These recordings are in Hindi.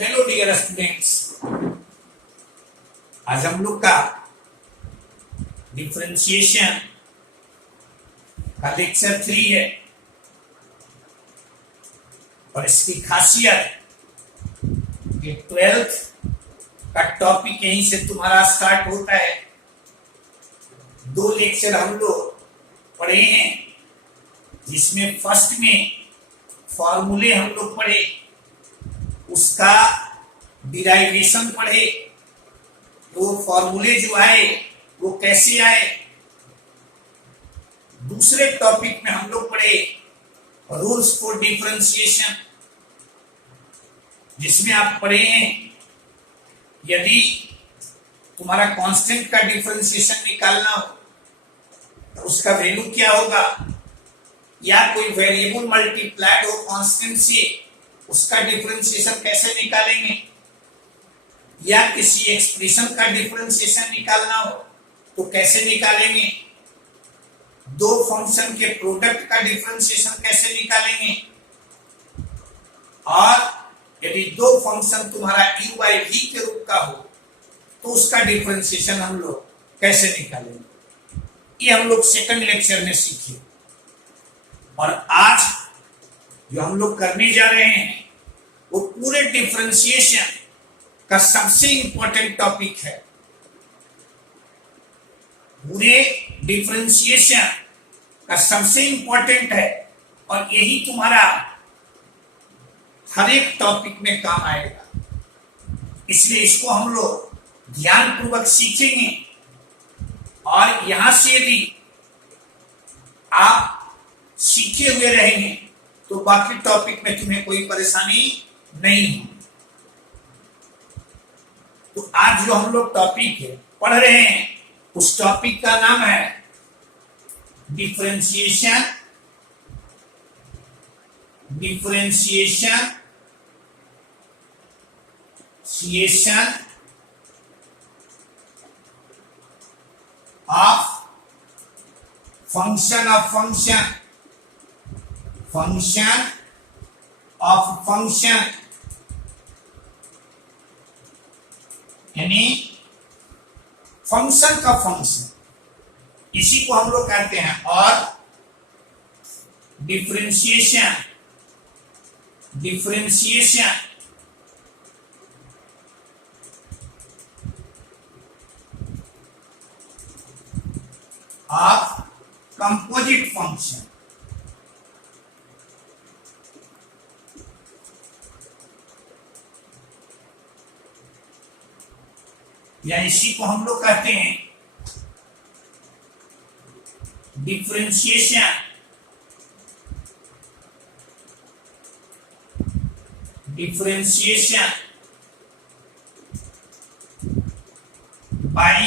हेलो डियर स्टूडेंट्स, आज हम लोग का डिफरेंशिएशन का लेक्चर 3 है और इसकी खासियत कि 12th का टॉपिक यहीं से तुम्हारा स्टार्ट होता है। 2 लेक्चर हम लोग पढ़े हैं, जिसमें फर्स्ट में फॉर्मूले हम लोग पढ़े, उसका डिराइवेशन पढ़े, तो फॉर्मूले जो आए वो कैसे आए। दूसरे टॉपिक में हम लोग पढ़े रूल्स फॉर डिफरेंशिएशन, जिसमें आप पढ़े हैं यदि तुम्हारा कांस्टेंट का डिफरेंशिएशन निकालना हो तो उसका वैल्यू क्या होगा, या कोई वेरिएबल मल्टीप्लाइड हो कांस्टेंट से उसका डिफरेंशिएशन कैसे निकालेंगे, या किसी एक्सप्रेशन का डिफरेंशिएशन निकालना हो तो कैसे निकालेंगे, 2 फंक्शन के प्रोडक्ट का डिफरेंशिएशन कैसे निकालेंगे, और यदि 2 फंक्शन तुम्हारा u by v के रूप का हो तो उसका डिफरेंशिएशन हम लोग कैसे निकालेंगे। ये हम लोग सेकंड लेक्चर में सीखे, और आज जो हम लोग करने जा रहे हैं वो पूरे डिफरेंशिएशन का सबसे इंपॉर्टेंट टॉपिक है। पूरे डिफरेंशिएशन का सबसे इंपॉर्टेंट है और यही तुम्हारा हर एक टॉपिक में काम आएगा, इसलिए इसको हम लोग ध्यान पूर्वक सीखेंगे। और यहां से भी आप सीखे हुए रहेंगे तो बाकी टॉपिक में तुम्हें कोई परेशानी नहीं हो। तो आज जो हम लोग टॉपिक पढ़ रहे हैं उस टॉपिक का नाम है डिफरेंशिएशन ऑफ फंक्शन यानी फंक्शन का फंक्शन, इसी को हम लोग कहते हैं। और डिफरेंशिएशन ऑफ कंपोजिट फंक्शन, या इसी को हम लोग कहते हैं डिफरेंशिएशन बाय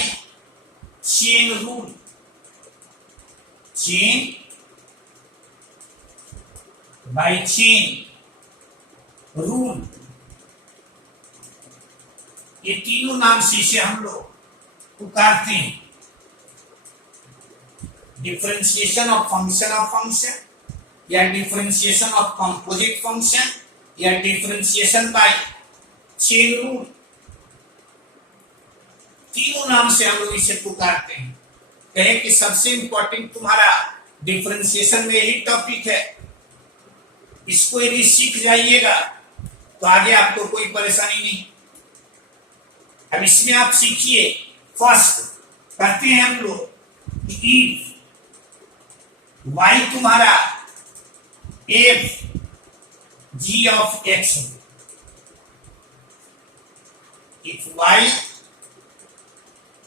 चेन रूल। ये तीनों नाम से इसे हम लोग पुकारते हैं। डिफरेंशिएशन ऑफ फंक्शन, या डिफरेंशिएशन ऑफ कंपोजिट फंक्शन, या डिफरेंशिएशन बाय चेन रूल, तीनों नाम से हम लोग इसे पुकारते हैं। कहे कि सबसे इंपॉर्टेंट तुम्हारा डिफरेंशिएशन में यही टॉपिक है, इसको यदि सीख जाइएगा तो आगे आपको कोई परेशानी नहीं। अब इसमें आप सीखिए, फर्स्ट कहते हैं हम लोग कि इफ y तुम्हारा f g of x, if y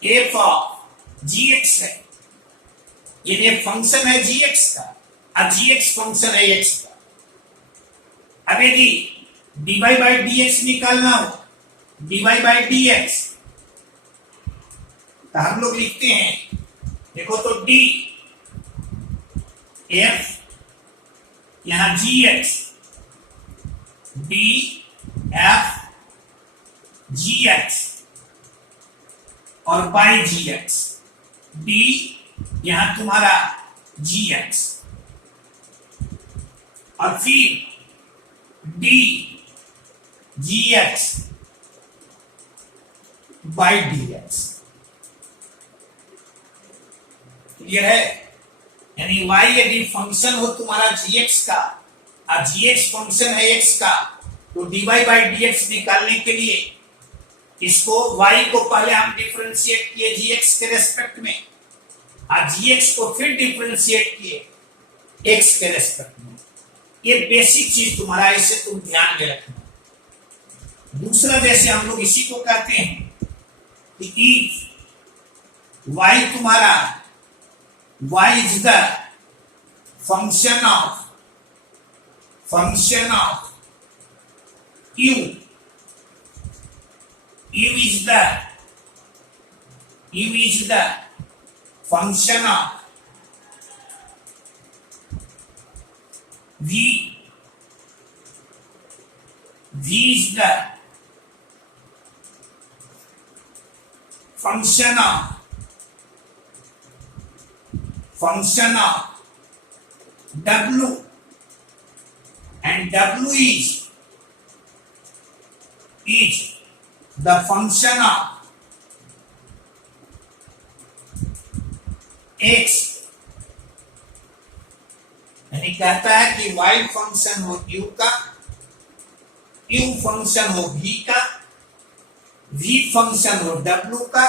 f of gx है, ये फंक्शन है gx का और gx फंक्शन है x का। अब यदि dy by dx निकालना हो, dy by dx, तो हम लोग लिखते हैं, देखो तो d f यहां gx, d f gx और by gx, d यहां तुम्हारा gx, और फिर d g x by d x. Clear है? यानी y यदि फंक्शन हो तुम्हारा gx का और gx फंक्शन है x का, तो dy बाई dx निकालने के लिए इसको y को पहले हम डिफरेंशिएट किए gx के रेस्पेक्ट में और gx को फिर डिफरेंशिएट किए x के रेस्पेक्ट में। ये बेसिक चीज तुम्हारा, इसे तुम ध्यान में रखना। दूसरा जैसे हम लोग इसी को कहते हैं कि y तुम्हारा y is the function of u is the function of v is the function of w, and w is the function of x। यानी कहता है कि y फंक्शन हो u का, u फंक्शन हो v का, v फंक्शन हो w का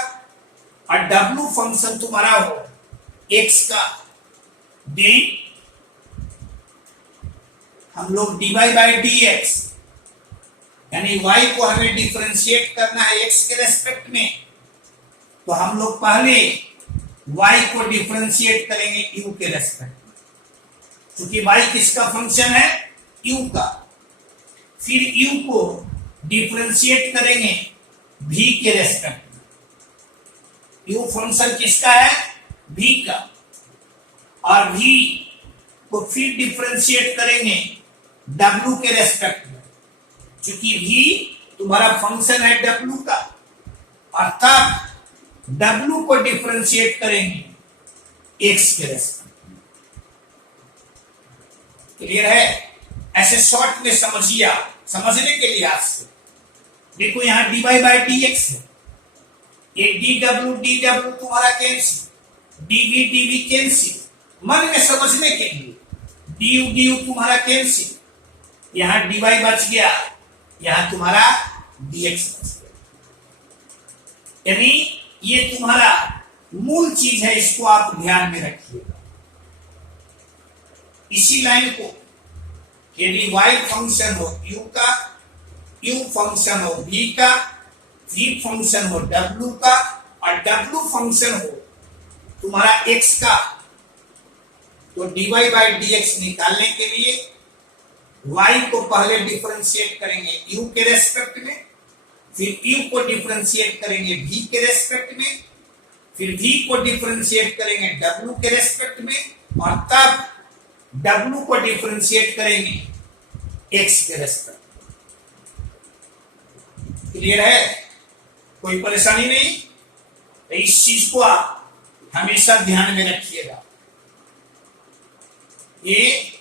और w फंक्शन तुम्हारा हो x का। देन हम लोग dy बाई dx, यानी y को हमें डिफरेंशिएट करना है x के रेस्पेक्ट में, तो हम लोग पहले y को डिफरेंशिएट करेंगे u के रेस्पेक्ट में, क्योंकि y किसका फंक्शन है? u का। फिर u को डिफरेंशिएट करेंगे v के रेस्पेक्ट में। u फंक्शन किसका है? v का। और v को फिर डिफरेंशिएट करेंगे w के रेस्पेक्ट में, क्योंकि v तुम्हारा फंक्शन है w का, और तब w को डिफरेंशिएट करेंगे x के रेस्पेक्ट में। क्लियर है? ऐसे शॉर्ट में समझिए, समझने के लिए आपसे देखो यहाँ dy बाई dx है, ये dw तुम्हारा कैंसिल, dv dv कैंसिल, मन में समझने के लिए du तुम्हारा कैंसिल, यहाँ dy बच गया, यहाँ तुम्हारा dx बच गया। यानी ये तुम्हारा मूल चीज है, इसको आप ध्यान में रखिएगा। इसी लाइन को यदि y फंक्शन हो u का, u फंक्शन हो v का, v फंक्शन हो w का और w फंक्शन हो तुम्हारा x का, तो dy बाई dx निकालने के लिए y को पहले डिफरेंशिएट करेंगे u के रेस्पेक्ट में, फिर u को डिफरेंशिएट करेंगे v के रेस्पेक्ट में, फिर v को डिफरेंशिएट करेंगे w के रेस्पेक्ट में, और तब w को डिफरेंशिएट करेंगे x के रेस्पेक्ट में। क्लियर है? कोई परेशानी नहीं? तो इस चीज को आप हमेशा ध्यान में रखिएगा। ये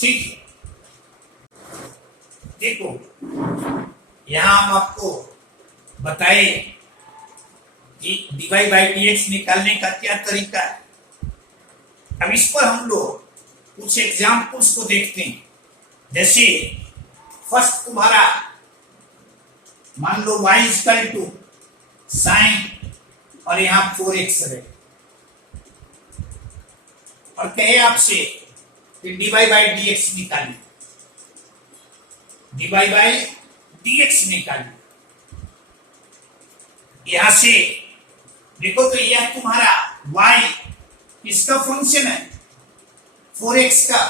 ठीक है। देखो यहां हम आपको बताए कि dy बाई dx निकालने का क्या तरीका है। अब इस पर हम लोग कुछ एग्जाम्पल्स को देखते हैं। जैसे फर्स्ट तुम्हारा मान लो y इक्वल टू साइन और यहां 4x है, और कहे आपसे कि dy बाई dx निकालिए, dy बाई dx निकालिए। यहां से देखो तो यह तुम्हारा y किसका फंक्शन है? 4x का।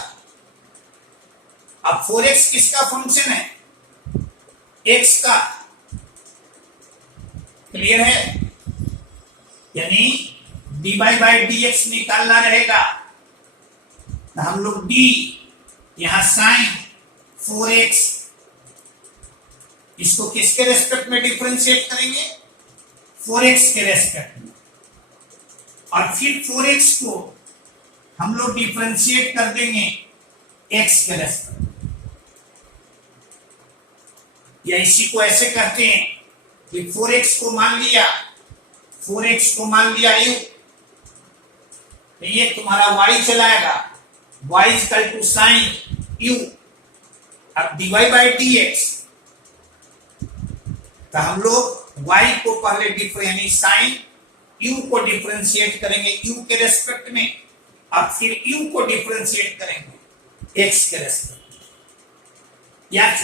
अब 4x किसका फंक्शन है? x का। क्लियर है? यानी dy बाई dx निकालना रहेगा, तो हम लोग d यहां साइन 4x, इसको किसके रेस्पेक्ट में डिफरेंशिएट करेंगे? 4x के रेस्पेक्ट में, और फिर 4x को हम लोग डिफरेंशिएट कर देंगे x के रेस्पेक्ट में। या इसी को ऐसे कहते हैं कि 4x को मान लिया, 4x को मान लिया u, तो ये तुम्हारा y चलाएगा, y equal to sine u। अब dy बाई dx, तो हम लोग y को पहले यानी साइन u को डिफरेंशिएट करेंगे u के रेस्पेक्ट में, अब फिर u को डिफरेंशिएट करेंगे x के रेस्पेक्ट में। या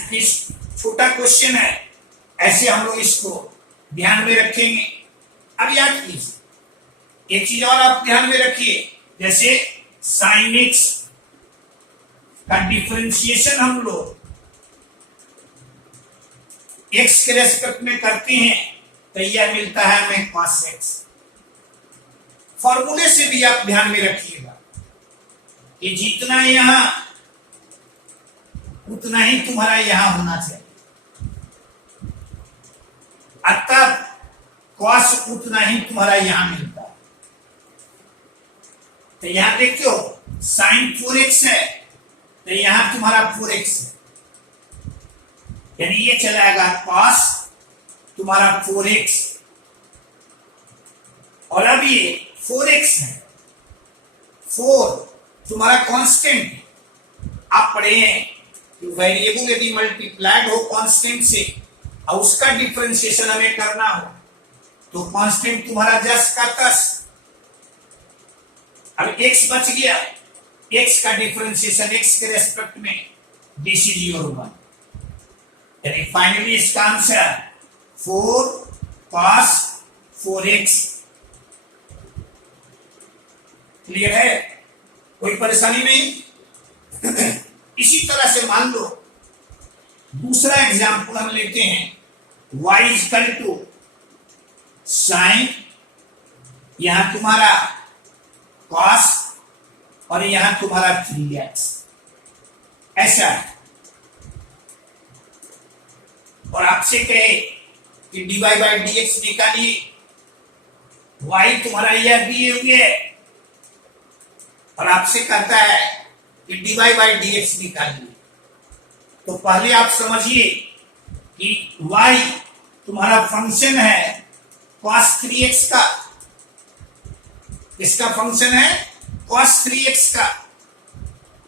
छोटा क्वेश्चन है, ऐसे हम लोग इसको ध्यान में रखेंगे। अब याद कीजिए एक चीज और आप ध्यान में रखिए, जैसे साइन x का डिफरेंशिएशन हम लोग x के रेस्पेक्ट में करते हैं तो यह मिलता है हमें cos x। फॉर्मूले से भी आप ध्यान में रखिएगा कि जितना यहां उतना ही तुम्हारा यहां होना चाहिए, अतः cos उतना ही तुम्हारा यहां मिलता है। तो यहां देखो साइन 4x है तो यहां तुम्हारा 4x है, यानी ये चलाएगा cos तुम्हारा 4x, और अब ये 4x है, 4 तुम्हारा कांस्टेंट। आप पढ़े हैं कि वेरिएबल यदि मल्टीप्लाइड हो कांस्टेंट से और उसका डिफरेंशिएशन हमें करना हो तो कांस्टेंट तुम्हारा 10 का 10। अब x बच गया, x का डिफरेंशिएशन x के रेस्पेक्ट में दिस इज योर 1, यानी फाइनली इसका आंसर 4 cos 4x। क्लियर है, कोई परेशानी नहीं। इसी तरह से मान लो दूसरा एग्जांपल हम लेते हैं, y इक्वल टू साइन, यहां तुम्हारा cos और यहां तुम्हारा 3x, ऐसा है। और आपसे कहे कि dy बाई dx निकालिए, y तुम्हारा यह दिए हुए है, और आपसे कहता है कि dy बाई dx निकालिए, तो पहले आप समझिए कि y तुम्हारा फंक्शन है cos 3x का, इसका फंक्शन है cos 3x का,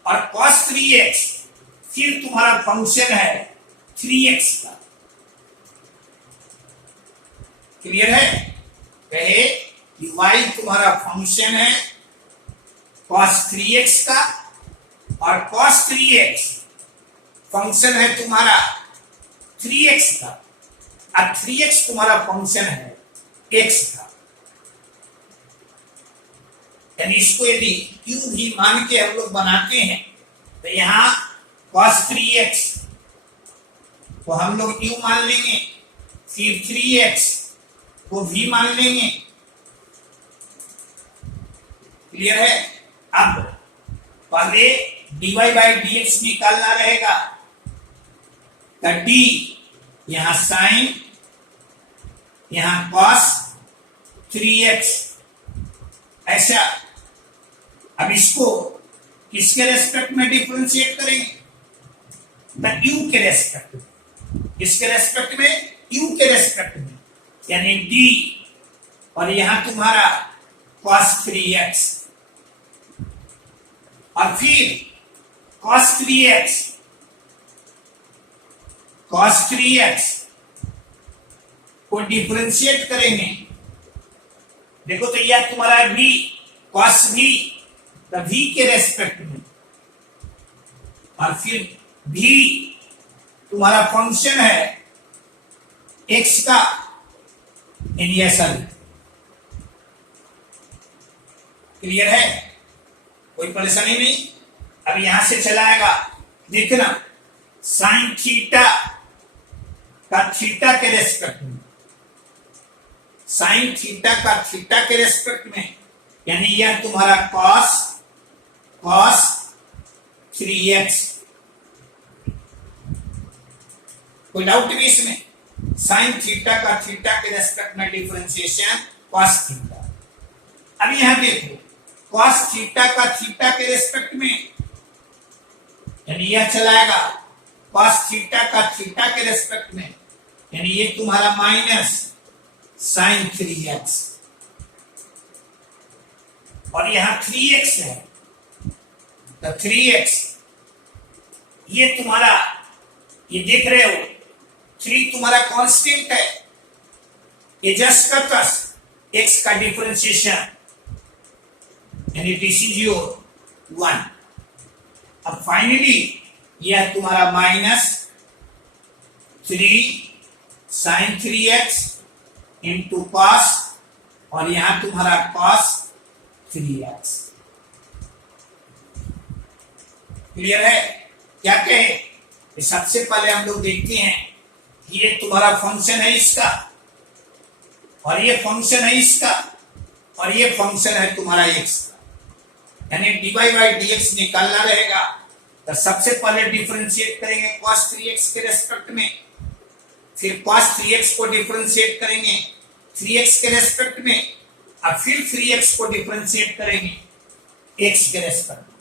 और cos 3x फिर तुम्हारा फंक्शन है 3x का। क्लियर है, कहे कि y तुम्हारा फंक्शन है cos 3x का, और cos 3x फंक्शन है तुम्हारा 3x का, और 3x तुम्हारा फंक्शन है x का। यानी इसको यदि q भी मान के हम लोग बनाते हैं तो यहां cos 3x को हम लोग q मान लेंगे, फिर 3x को भी मान लेंगे। क्लियर है, अब पहले dy बाई dx निकालना रहेगा, तो d यहां साइन, यहां cos 3x, ऐसा। अब इसको किसके रेस्पेक्ट में डिफरेंशिएट करेंगे, तो u के रेस्पेक्ट में, किसके रेस्पेक्ट में, u के रेस्पेक्ट में, यानी d और यहां तुम्हारा cos 3x, और फिर cos 3x को डिफरेंशिएट करेंगे। देखो तो यह तुम्हारा v cos v, तो v के रेस्पेक्ट में, और फिर v तुम्हारा फंक्शन है x का, यानी ऐसा। क्लियर है, कोई परेशानी नहीं। अब यहां से चलाएगा, देखना साइन थीटा का थीटा के रेस्पेक्ट में, साइन थीटा का थीटा के रेस्पेक्ट में, यानी यह तुम्हारा cos 3x। कोई डाउट भी इसमें, साइन थीटा का थीटा के रेस्पेक्ट में डिफरेंशिएशन cos थीटा। अब यहां देखो cos थीटा का थीटा के रेस्पेक्ट में, यानी यह चलाएगा कॉस थीटा का थीटा के रेस्पेक्ट में, यानी ये तुम्हारा माइनस साइन 3x, और यहां 3x है, तो 3x ये तुम्हारा, ये देख रहे हो 3 तुम्हारा कांस्टेंट है, ये जस्ट का तस x का डिफरेंशिएशन, यानी दिस इज योर 1। अब फाइनली यह तुम्हारा minus 3 sign 3x into cos, और यहां तुम्हारा कॉस 3x। क्लियर है? क्या कहे, सबसे पहले हम लोग देखते हैं कि ये तुम्हारा फंक्शन है इसका, और ये फंक्शन है इसका, और ये फंक्शन है तुम्हारा x का, यानी dy बाई dx निकालना रहेगा। तो सबसे पहले डिफरेंशिएट करेंगे cos 3x के रेस्पेक्ट में, फिर cos 3x को डिफरेंशिएट करेंगे 3x के रेस्पेक्ट में, और फिर 3x को डिफरेंशिएट करेंगे x के रेस्पेक्ट में।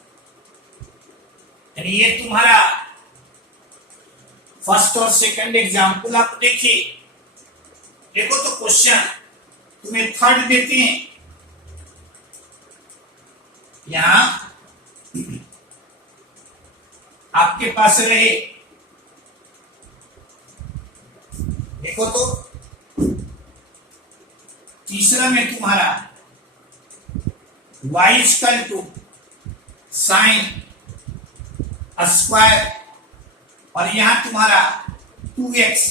यानी ये तुम्हारा फर्स्ट और सेकंड एग्जाम्पल आप देखिए। देखो तो क्वेश्चन तुम्हें थर्ड देते हैं, यहां आपके पास रहे, देखो तो तीसरा में तुम्हारा y equal to sine square, और यहां तुम्हारा 2x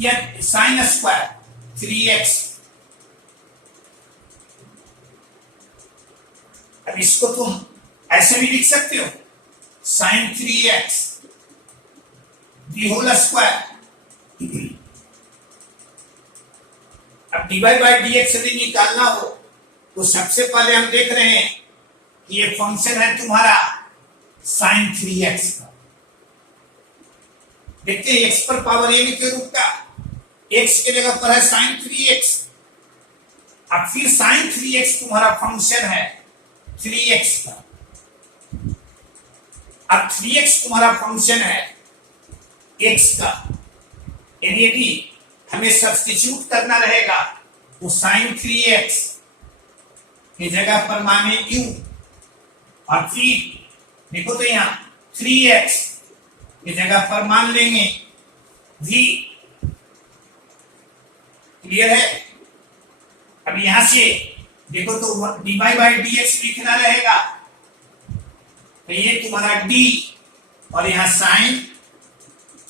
या साइन स्क्वायर 3x। अब इसको तुम ऐसे भी लिख सकते हो, sine 3x the whole square. अब dy बाई dx यदि निकालना हो तो सबसे पहले हम देख रहे हैं कि ये फंक्शन है तुम्हारा साइन 3x का। देखते हैं x पर पावर n के रूप का, x के जगह पर है साइन 3x। अब फिर साइन 3x तुम्हारा फंक्शन है 3x का। अब 3x तुम्हारा फंक्शन है x का, यानी यदि हमें सब्स्टिट्यूट करना रहेगा तो साइन 3x की जगह पर माने u, और फिर देखो तो यहां 3x की जगह पर मान लेंगे v। क्लियर है? अब यहां से देखो तो dy बाई dx लिखना रहेगा, तो ये तुम्हारा d, और यहां साइन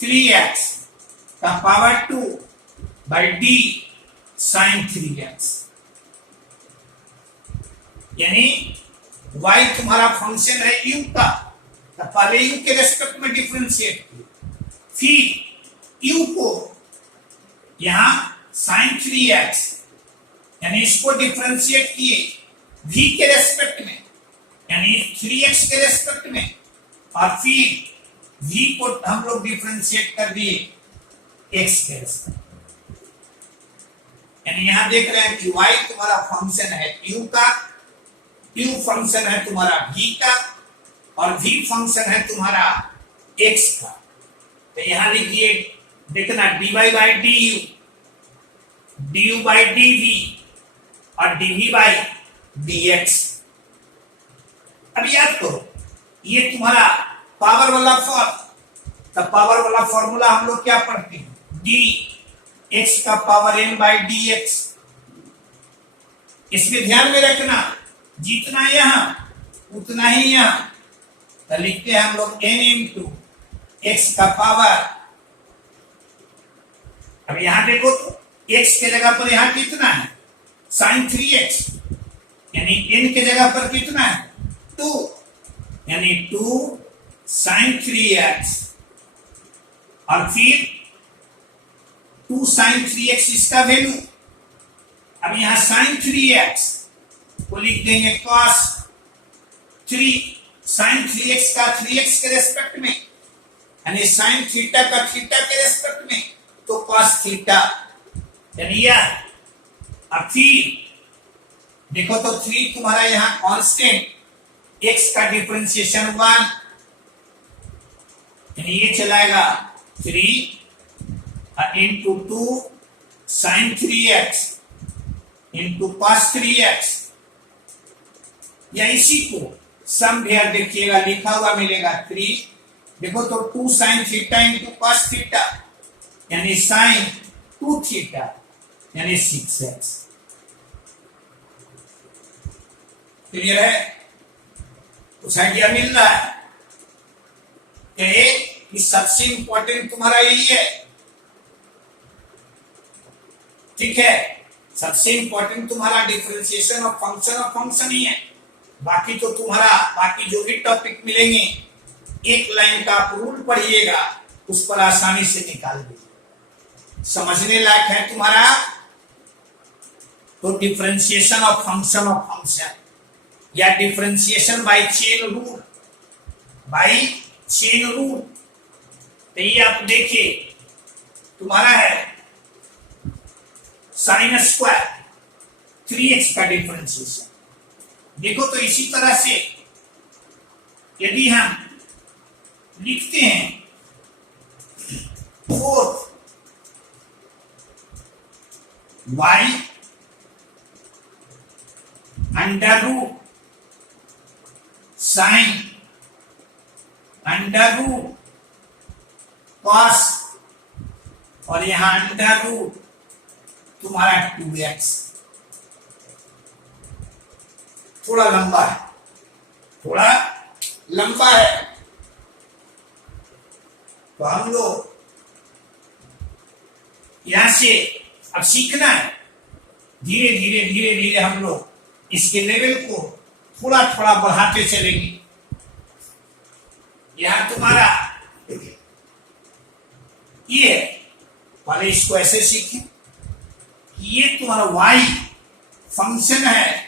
3x का power 2 by d sign 3x, यानी y तुम्हारा फंक्शन है u का, तो पहले u के रेस्पेक्ट में डिफरेंशिएट किया, फिर u को यहां साइन 3x, यानी इसको डिफरेंशिएट किए v के रेस्पेक्ट में, यानी 3x के रेस्पेक्ट में, और फिर v को हम लोग डिफरेंशिएट कर दिए x के रेस्पेक्ट में। यानी यहां देख रहे हैं कि y तुम्हारा फंक्शन है u का, u फंक्शन है तुम्हारा v का, और v फंक्शन है तुम्हारा x का। तो यहां लिखिए, देखना dy by du, du by dv, और dv बाई dx। अब याद करो, ये तुम्हारा पावर वाला फॉर्म, तो पावर वाला फॉर्मूला हम लोग क्या पढ़ते हैं, d x का पावर n बाई dx। इसमें ध्यान में रखना, जितना यहां उतना ही यहां, तो लिखते हैं हम लोग n इंटू x का पावर। अब यहां देखो तो x के जगह पर यहां कितना है, साइन 3x, यानी n के जगह पर कितना है 2, यानी 2 साइन 3x, और फिर 2 साइन 3x इसका वैल्यू। अब यहां साइन 3x को लिख देंगे cos 3 साइन 3x का 3x के रेस्पेक्ट में, यानी साइन थीटा का थीटा के रेस्पेक्ट में, तो cos थीटा, यानी यह। अब फिर देखो तो 3 तुम्हारा यहां कांस्टेंट, x का डिफरेंशिएशन 1, यानी ये चलाएगा 3 into 2 sign 3x into cos 3x, या इसी को सम भेयर देखिएगा लिखा हुआ मिलेगा 3, देखो तो 2 sine theta into cos theta यानी साइन 2 थीटा यानी 6x। क्लियर है? कुछ आइडिया मिल रहा है कि सबसे इंपॉर्टेंट तुम्हारा यही है, ठीक है? सबसे इंपॉर्टेंट तुम्हारा डिफरेंशिएशन ऑफ फंक्शन ही है। बाकी तो तुम्हारा बाकी जो भी टॉपिक मिलेंगे एक लाइन का आप रूल पढ़िएगा, उस पर आसानी से निकाल दीजिए। समझने लायक है तुम्हारा तो डिफरेंशिएशन ऑफ फंक्शन या डिफरेंशिएशन बाय चेन रूल। तो ये आप देखिए तुम्हारा है साइन स्क्वायर 3x का डिफरेंशिएशन। देखो तो इसी तरह से यदि हम लिखते हैं 4 y under root sine under root cos और यहां अंडर रूट तुम्हारा 2x। थोड़ा लंबा है तो हम लोग यहां से अब सीखना है, धीरे धीरे हम लोग इसके लेवल को थोड़ा बढ़ाते चलेंगे। यहां तुम्हारा ये है, पहले इसको ऐसे सीखें कि ये तुम्हारा y फंक्शन है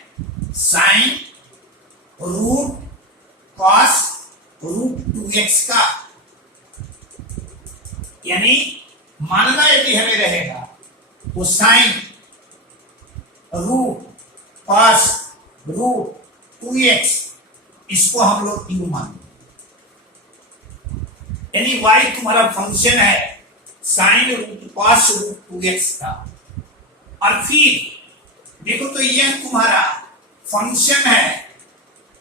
sine root cos root 2x का, यानी मानना यदि हमें रहेगा तो sign root cos root 2x इसको हम लोग यू मानेंगे, यानी y तुम्हारा फंक्शन है sine root cos root 2x का। और फिर देखो तो यह तुम्हारा फंक्शन है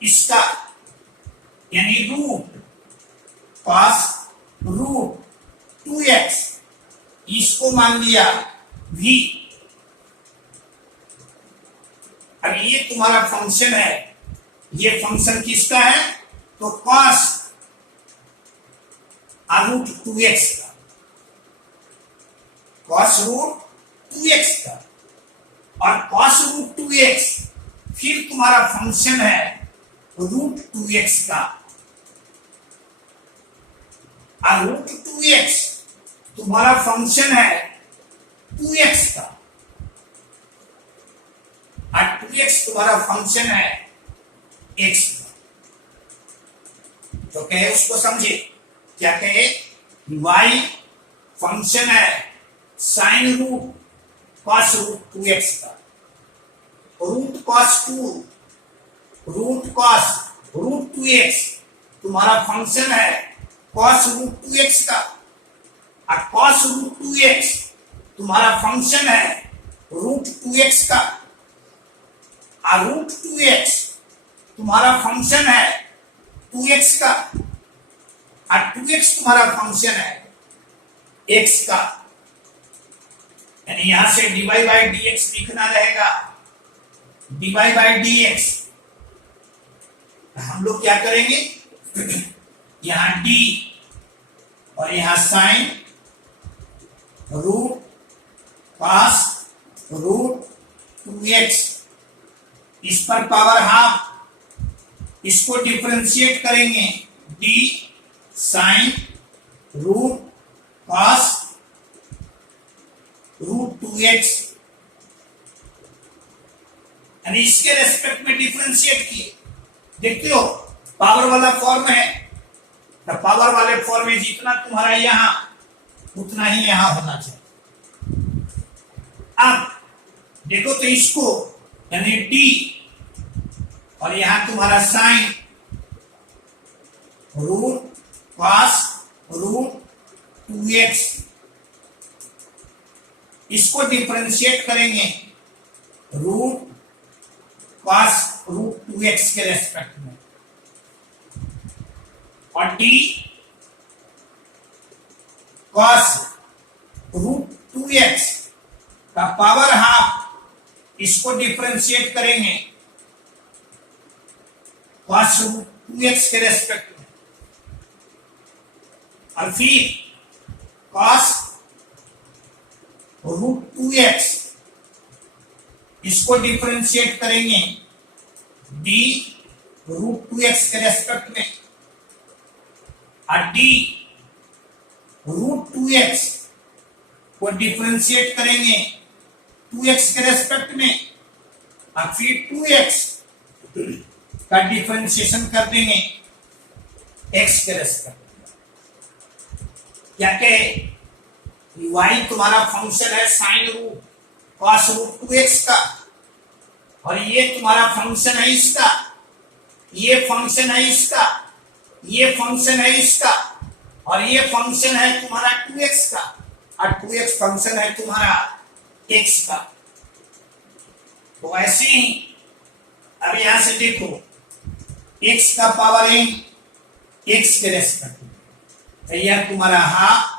इसका, यानी रूट कॉस रूट 2x इसको मान लिया v। अब ये तुम्हारा फंक्शन है, ये फंक्शन किसका है तो कॉस रूट 2x का, कॉस रूट 2x का। और कॉस रूट 2x फिर तुम्हारा फंक्शन है रूट 2x का, और रूट 2x तुम्हारा फंक्शन है 2x का, और 2x तुम्हारा फंक्शन है x का। तो कहे उसको समझे, क्या कहे y फंक्शन है sine root cos root 2x का, root cos 2 root cos root 2x तुम्हारा फंक्शन है कॉस रूट 2x का, और कॉस रूट 2x तुम्हारा फंक्शन है रूट 2x का, और रूट 2x तुम्हारा फंक्शन है 2x का, और 2x तुम्हारा फंक्शन है x का। यानी यहां से dy बाई dx लिखना रहेगा, dy बाई dx। हम लोग क्या करेंगे, यहां d और यहां sign root cos root 2x, इस पर पावर हाफ, इसको डिफरेंशिएट करेंगे d sine root cos root 2x, यानी इसके रेस्पेक्ट में डिफरेंशिएट किए। देखते हो पावर वाला फॉर्म है, तो पावर वाले फॉर्म में जितना तुम्हारा यहां उतना ही यहां होना चाहिए। अब देखो तो इसको यानी d और यहां तुम्हारा साइन रूट कॉस 2x, इसको डिफरेंशिएट करेंगे रूट कॉस रूट 2x के रेस्पेक्ट में, और d कॉस रूट 2x का पावर हाफ, इसको डिफरेंशिएट करेंगे कॉस रूट 2x के रेस्पेक्ट में, और फिर कॉस रूट 2x, इसको डिफरेंशिएट करेंगे d रूट 2x के रेस्पेक्ट में, और d रूट 2x को डिफरेंशिएट करेंगे 2x के रेस्पेक्ट में, और फिर 2x का डिफरेंशिएशन कर देंगे x के रेस्पेक्ट में। क्या कहे, y तुम्हारा फंक्शन है sine root cos root 2x का, और ये तुम्हारा फंक्शन है इसका, ये फंक्शन है इसका, ये फंक्शन है इसका, और ये फंक्शन है तुम्हारा 2x का, और 2x फंक्शन है तुम्हारा x का। तो ऐसे ही अब यहां से देखो x का पावर n x के रेस्पेक्ट में, तो यह तुम्हारा हाफ,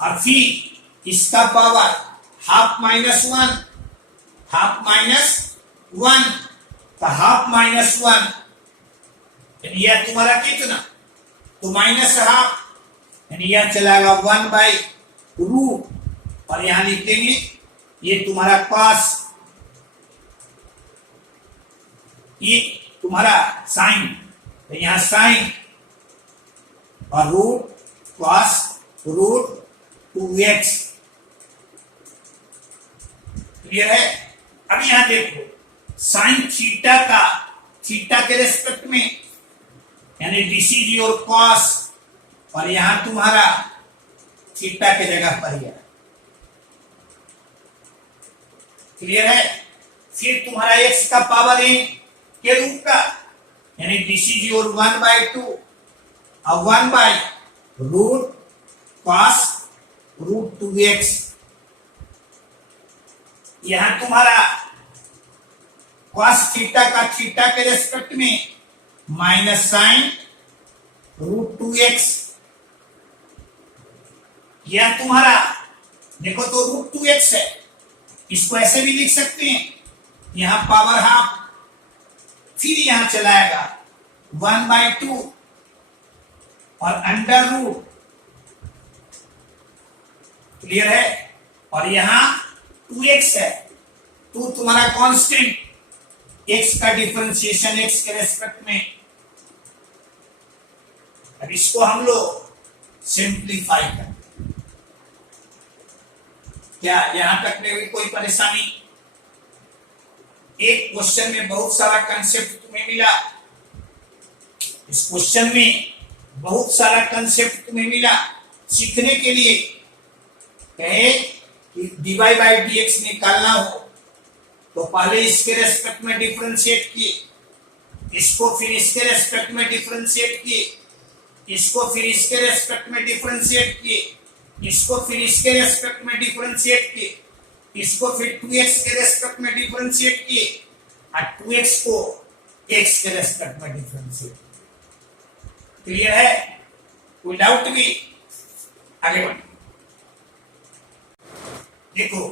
और फिर इसका power half minus 1, half minus 1, तो हाफ माइनस 1 यह तुम्हारा कितना, तो माइनस हाफ, यानी यह चलाएगा 1/रूट, और यहां लिख देंगे ये तुम्हारा कॉस, ये तुम्हारा साइन, तो यहां साइन और root cos root 2x। Clear है। अब यहां देखो साइन थीटा का थीटा के रेस्पेक्ट में, यानी दिस इज योर कॉस, और यहां तुम्हारा थीटा के जगह पर है। क्लियर है। फिर तुम्हारा x का पावर n के रूप का, यानी दिस इज योर 1/2 और 1/रूट कॉस रूट 2x। यहां तुम्हारा कॉस थीटा का थीटा के रेस्पेक्ट में माइनस साइन रूट 2x। यह तुम्हारा देखो तो रूट 2x है, इसको ऐसे भी लिख सकते हैं, यहां पावर हाफ, फिर यहां चलाएगा 1/2 और अंडर रूट। क्लियर है। और यहां 2x है, 2 तुम्हारा कांस्टेंट, x का डिफरेंशिएशन x के रेस्पेक्ट में। अब इसको हम लोग सिंप्लीफाई करते हैं। क्या यहां तक में भी कोई परेशानी? एक क्वेश्चन में बहुत सारा कंसेप्ट तुम्हें मिला, इस क्वेश्चन में बहुत सारा कंसेप्ट तुम्हें मिला सीखने के लिए। कहे कि dy बाई dx निकालना हो तो पहले इसके रेस्पेक्ट में डिफरेंशिएट किए, इसको फिर इसके रेस्पेक्ट में डिफरेंशिएट किए, इसको फिर इसके रेस्पेक्ट में डिफरेंशिएट किए, इसको फिर इसके रेस्पेक्ट में डिफरेंशिएट किए, इसको फिर 2x के रेस्पेक्ट में डिफरेंशिएट किए, और 2x को x के रेस्पेक्ट में डिफरेंशिएट किए। क्लियर है। कोई डाउट भी? आगे बढ़े। देखो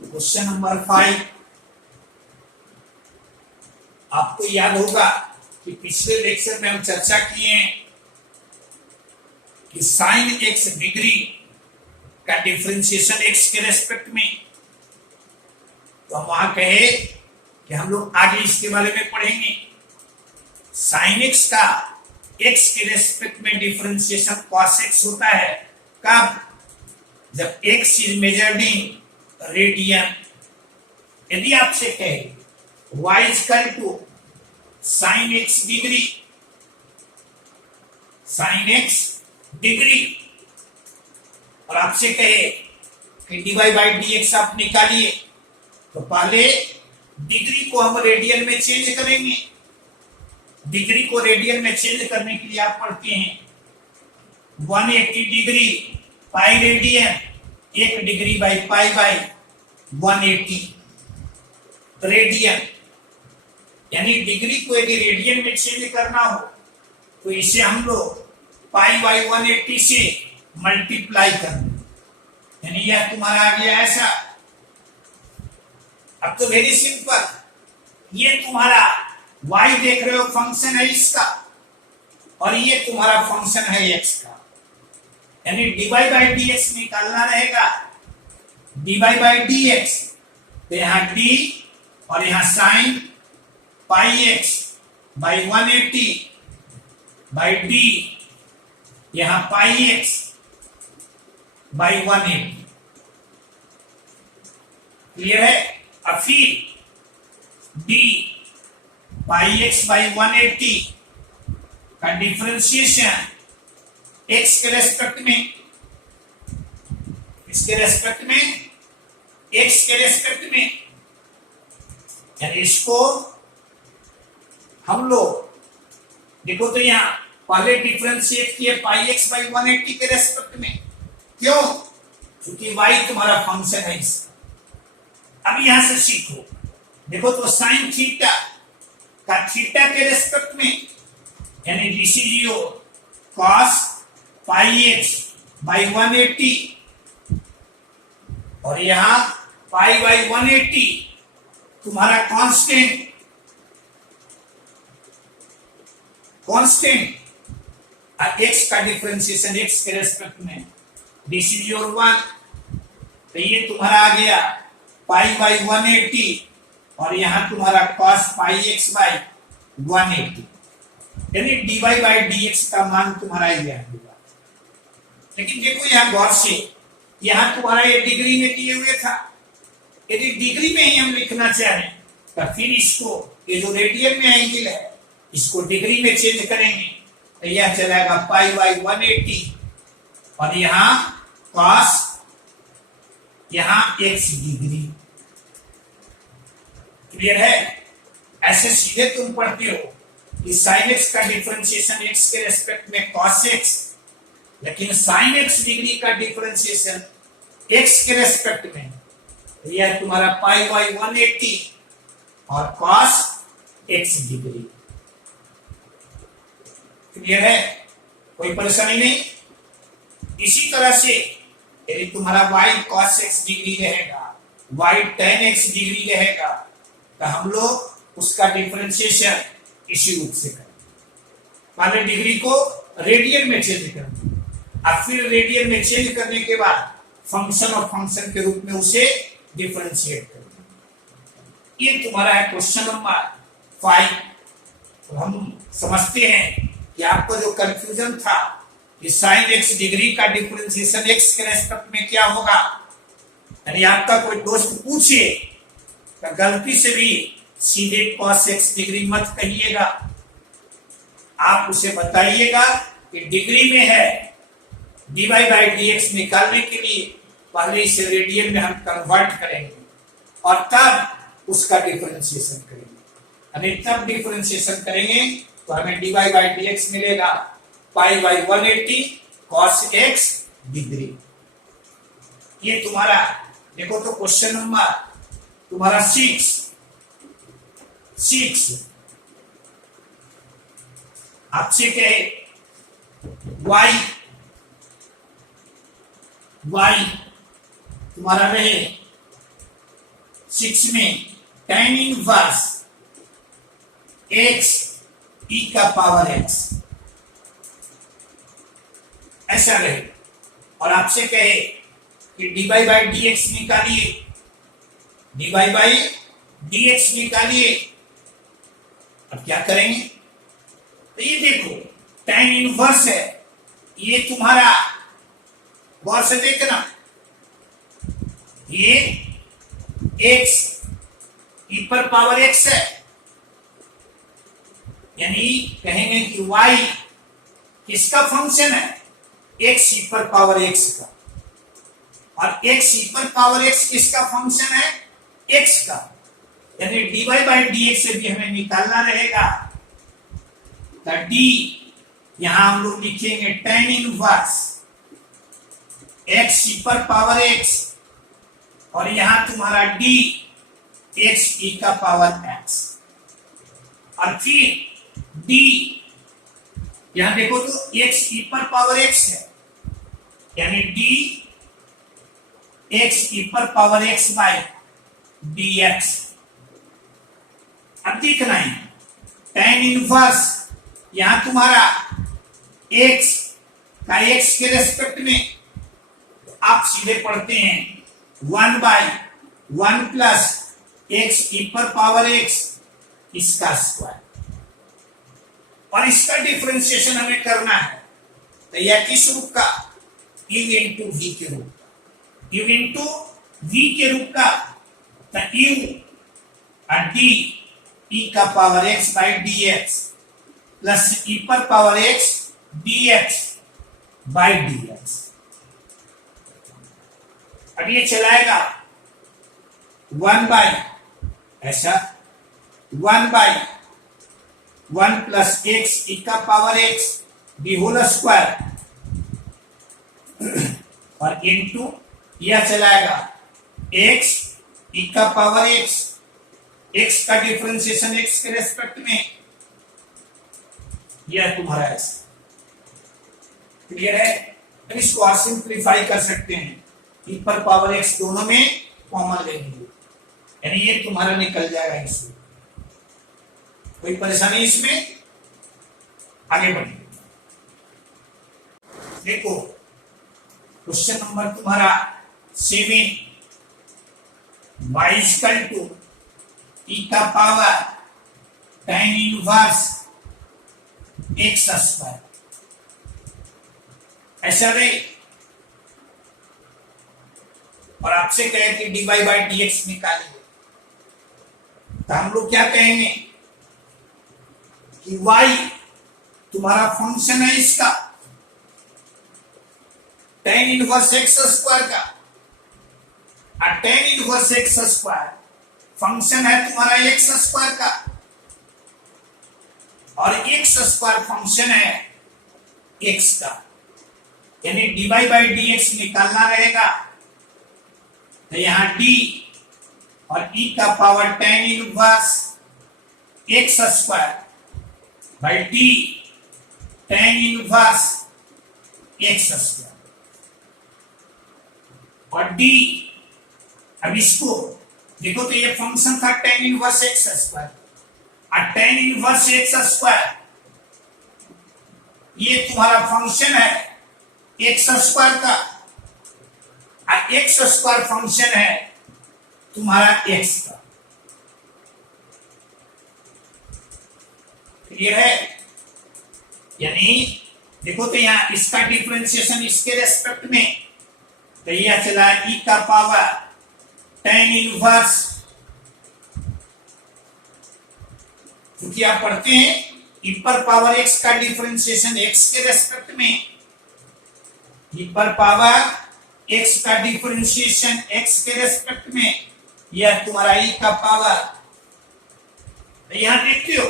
क्वेश्चन नंबर 5, आपको याद होगा कि पिछले लेक्चर में हम चर्चा किए हैं कि साइन x डिग्री का डिफरेंशिएशन x के रेस्पेक्ट में। तो हम वहां कहे कि हम लोग आगे इसके बारे में पढ़ेंगे। साइन x का x के रेस्पेक्ट में डिफरेंशिएशन cos x होता है। कब? जब x is measured in radian. यदि आपसे कहे y is equal to sine x degree, sine x degree, और आपसे कहे कि dy बाई dx आप निकालिए, तो पहले डिग्री को हम रेडियन में चेंज करेंगे। डिग्री को रेडियन में चेंज करने के लिए आप पढ़ते हैं 180 degree pi radian, 1 degree by pi by 180 radian. यानी डिग्री को यदि रेडियन में चेंज करना हो तो इसे हम लोग पाई बाई 180 से मल्टीप्लाई कर दें, यानी यह तुम्हारा आ गया ऐसा। अब तो वेरी सिंपल, ये तुम्हारा y देख रहे हो फंक्शन है इसका, और ये तुम्हारा फंक्शन है x का, यानी dy बाई dx निकालना रहेगा। dy बाई dx तो यहाँ d और यहाँ sine pi x by 180 by d, यहाँ पाई x बाई 180। क्लियर है? अब फिर d पाई x बाई 180 का डिफरेंशिएशन x के रेस्पेक्ट में, इसके रेस्पेक्ट में, x के रेस्पेक्ट में, यानी इसको हम लोग देखो तो यहाँ पहले डिफरेंशिएट किए पाई x बाई 180 के रेस्पेक्ट में। क्यों? क्योंकि y तुम्हारा फंक्शन है इसका। अब यहां से सीखो, देखो तो साइन थीटा का थीटा के रेस्पेक्ट में, यानी this is your cos pi x by 180, और यहां पाई बाई 180 तुम्हारा कांस्टेंट, कांस्टेंट x का डिफरेंशिएशन x के रेस्पेक्ट में, दिस इज योर 1। तो ये तुम्हारा आ गया पाई बाई 180, और यहां तुम्हारा cos पाई x बाई 180, यानी dy बाई dx का मान तुम्हारा यह होगा। लेकिन देखो यहां गौर से, यहां तुम्हारा ये डिग्री में दिए हुए था, यदि डिग्री में ही हम लिखना चाहें तो फिर इसको, ये जो रेडियन में एंगल है इसको डिग्री में चेंज करेंगे तो यह चलेगा पाई बाई 180, और यहां cos, यहां x डिग्री। क्लियर है? ऐसे सीधे तुम पढ़ते हो कि sin x का डिफरेंशिएशन x के रेस्पेक्ट में cos x, लेकिन sin x डिग्री का डिफरेंशिएशन x के रेस्पेक्ट में, यह तुम्हारा पाई बाई 180 और cos x डिग्री। क्लियर है? कोई परेशानी नहीं। इसी तरह से यदि तुम्हारा y cos x डिग्री रहेगा, y tan x डिग्री रहेगा, तो हम लोग उसका डिफरेंशिएशन इसी रूप से करेंगे। पहले डिग्री को रेडियन में चेंज करेंगे, अब फिर रेडियन में चेंज करने के बाद फंक्शन और फंक्शन के रूप में उसे डिफरेंशिएट करेंगे। ये तुम्हारा है क्वेश्चन नंबर 5। तो हम समझते हैं कि आपको जो कंफ्यूजन था कि साइन x डिग्री का डिफरेंशिएशन x के रेस्पेक्ट में क्या होगा, यानी आपका कोई दोस्त पूछे तो गलती से भी सीधे cos x डिग्री मत कहिएगा, आप उसे बताइएगा कि डिग्री में है, dy बाई dx निकालने के लिए पहले इसे रेडियन में हम कन्वर्ट करेंगे और तब उसका डिफरेंशिएशन करेंगे, यानी तब डिफरेंशिएशन करेंगे तो हमें dy बाई dx मिलेगा pi by 180 cos x degree. ये तुम्हारा देखो तो क्वेश्चन नंबर तुम्हारा 6 आपसे कहे y तुम्हारा रहे 6 में tan इनवर्स x e का पावर x ऐसा रहे, और आपसे कहे कि dy बाई dx निकालिए, dy बाई dx निकालिए। अब क्या करेंगे? तो ये देखो tan इनवर्स है, ये तुम्हारा गौर से देखना, ये x e पर पावर x है, यानी कहेंगे कि y किसका फंक्शन है? x e पर पावर x का, और x e पर पावर x किसका फंक्शन है? x का, यानी dy बाई dx से भी हमें निकालना रहेगा तो d यहां हम लोग लिखेंगे tan इनवर्स x e पर पावर x, और यहां तुम्हारा d x e का पावर x, और फिर d यहां देखो तो x e पर पावर x है, यानी d x e पर पावर x बाय dx। अब देखना है tan इनवर्स, यहां तुम्हारा x का x के रेस्पेक्ट में आप सीधे पढ़ते हैं 1 बाय 1 प्लस x e पर पावर x इसका स्क्वायर, और इसका डिफरेंशिएशन हमें करना है। तो यह किस रूप का? u इंटू v के रूप का, u इंटू v के रूप का। तो u और d e का power x by dx plus e पर power x dx by dx। अब ये चलाएगा 1 बाई ऐसा 1 बाई 1 प्लस x e का power x the whole square, और इनटू यह चलाएगा x e का पावर x, x का डिफरेंशिएशन x के रेस्पेक्ट में, यह तुम्हारा ऐसा। क्लियर है? अब इसको आप सिंप्लीफाई कर सकते हैं, e पर पावर x दोनों में कॉमन लेंगे, यानी ये तुम्हारा निकल जाएगा इसमें। कोई परेशानी इसमें? आगे बढ़िए। देखो क्वेश्चन नंबर तुम्हारा 7, y इक्वल टू e का power tan inverse x square, ऐसा रे। और आपसे कहे कि dy बाई dx निकालिए, तो हम लोग क्या कहेंगे कि y तुम्हारा फंक्शन है इसका tan इनवर्स x स्क्वायर का, और tan inverse x square function है तुम्हारा x स्क्वायर का, और x स्क्वायर फंक्शन है x का, यानी dy बाई dx निकालना रहेगा। तो यहां d और e का power tan inverse x square by d tan inverse x square, और d, अब इसको देखो तो ये फंक्शन था tan इनवर्स x स्क्वायर, और tan इनवर्स x स्क्वायर ये तुम्हारा फंक्शन है x स्क्वायर का, और x स्क्वायर फंक्शन है तुम्हारा x का। क्लियर है? यानी देखो तो यहां इसका डिफरेंशिएशन इसके रेस्पेक्ट में, तो यह चला e का पावर tan इनवर्स, क्योंकि आप पढ़ते हैं e पर पावर x का डिफरेंशिएशन x के रेस्पेक्ट में, e पर पावर x का डिफरेंशिएशन x के रेस्पेक्ट में, यह तुम्हारा e का पावर। तो यहां देखते हो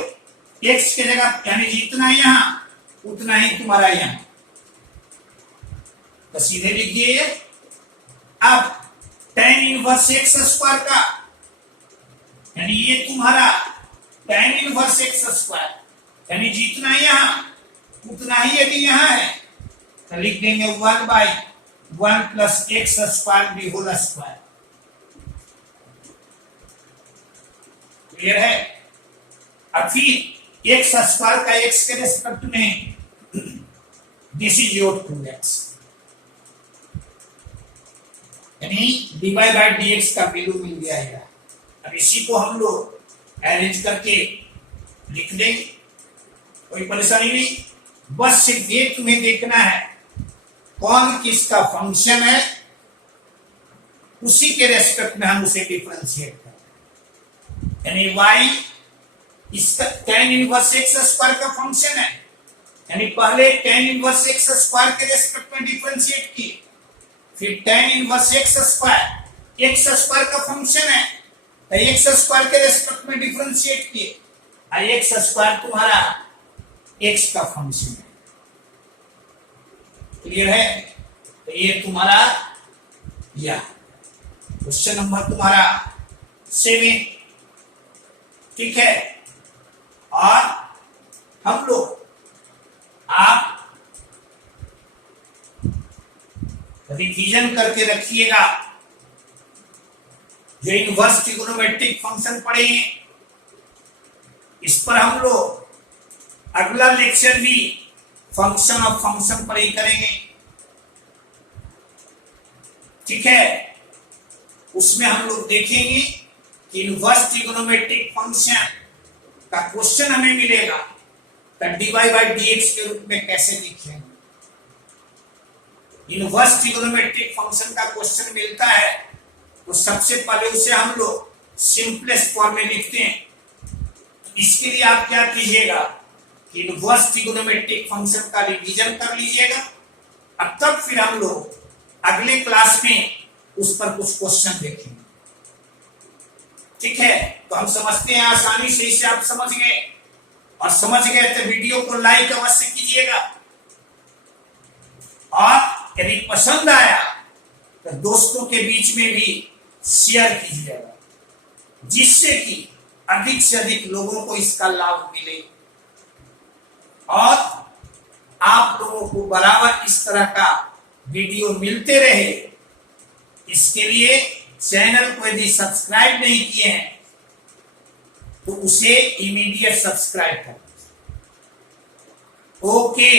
x की जगह यानी जितना यहां उतना ही तुम्हारा यहां, तो सीधे लिखिए अब tan इनवर्स x स्क्वायर का, यानी ये तुम्हारा tan इनवर्स x स्क्वायर, यानी जितना यहां उतना ही यदि यहां है, तो लिख देंगे 1 by 1 plus x square the whole square. Clear है? अब फिर x स्क्वायर का x के रेस्पेक्ट में, दिस इज योर 2x, यानी dy बाई dx का वैल्यू मिल गया है। अब इसी को हम लोग अरेंज करके लिख देंगे, कोई परेशानी नहीं। बस सिर्फ ये तुम्हें देखना है कौन किसका फंक्शन है, उसी के रेस्पेक्ट में हम उसे डिफरेंशिएट करें। यानी y इसका tan इनवर्स x स्क्वायर का फंक्शन है, यानी पहले tan इनवर्स x स्क्वायर के रेस्पेक्ट में डिफरेंशिएट किए, फिर tan इनवर्स x स्क्वायर का फंक्शन है, तो x स्क्वायर के रेस्पेक्ट में डिफरेंशिएट किए, और x स्क्वायर तुम्हारा x का फंक्शन है। क्लियर है? तो ये तुम्हारा या क्वेश्चन नंबर तुम्हारा 7, ठीक है। और हम लोग आप रिवीजन करके रखिएगा, जो इनवर्स ट्रिगोनोमेट्रिक फंक्शन पढ़े हैं, इस पर हम लोग अगला लेक्चर भी फंक्शन ऑफ फंक्शन पर ही करेंगे, ठीक है। उसमें हम लोग देखेंगे कि इनवर्स ट्रिगोनोमेट्रिक फंक्शन का क्वेश्चन हमें मिलेगा तो dy/dx के रूप में कैसे लिखेंगे। इनवर्स ट्रिगोनोमेट्रिक फंक्शन का क्वेश्चन मिलता है तो सबसे पहले उसे हम लोग सिंपलेस्ट फॉर्म में लिखते हैं। इसके लिए आप क्या कीजिएगा कि इनवर्स ट्रिगोनोमेट्रिक फंक्शन का रिवीजन कर लीजिएगा। अब तक फिर हम लोग अगले क्लास में उस पर कुछ क्वेश्चन देखेंगे, ठीक है। तो हम समझते हैं आसानी से इसे आप समझ गए, और समझ गए तो वीडियो को लाइक अवश्य कीजिएगा, और यदि पसंद आया तो दोस्तों के बीच में भी शेयर कीजिएगा, जिससे कि अधिक से अधिक लोगों को इसका लाभ मिले और आप लोगों को बराबर इस तरह का वीडियो मिलते रहे। इसके लिए चैनल को यदि सब्सक्राइब नहीं किए हैं तो उसे इमीडिएट सब्सक्राइब करें। ओके।